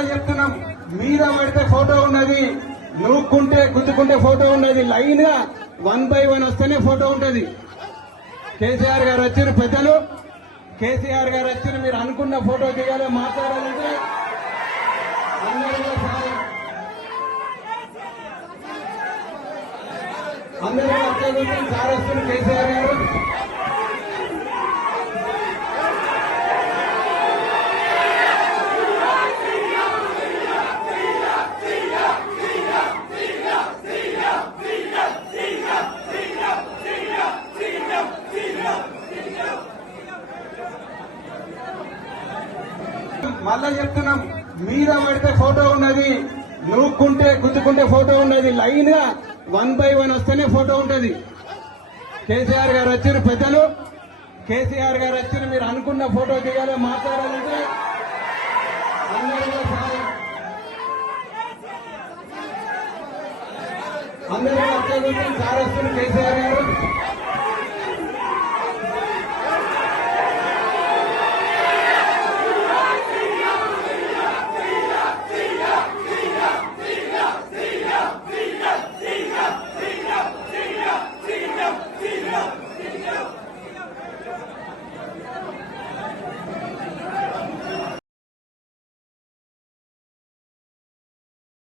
కూడా చెప్తున్నాం. మీద పడితే ఫోటో ఉన్నది నూక్కుంటే గుద్దుకుంటే ఫోటో ఉన్నది. లైన్గా వన్ బై వన్ వస్తేనే ఫోటో ఉంటది. కేసీఆర్ గారు వచ్చారు పెద్దలు. కేసీఆర్ గారు వచ్చారు మీరు అనుకున్న ఫోటో దిగాలి మాట్లాడాలంటే అందరూ సార్ వస్తున్నారు కేసీఆర్ గారు. మళ్ళా చెప్తున్నాం. మీద పడితే ఫోటో ఉన్నది. నూక్కుంటే గుద్దుకుంటే ఫోటో ఉన్నది. లైన్గా వన్ బై వన్ వస్తేనే ఫోటో ఉంటది. కేసీఆర్ గారు వచ్చారు పెద్దలు. కేసీఆర్ గారు వచ్చారు మీరు అనుకున్న ఫోటో దిగాలి మాట్లాడాలంటే. అందరూ సార్ వస్తున్నారు కేసీఆర్ గారు.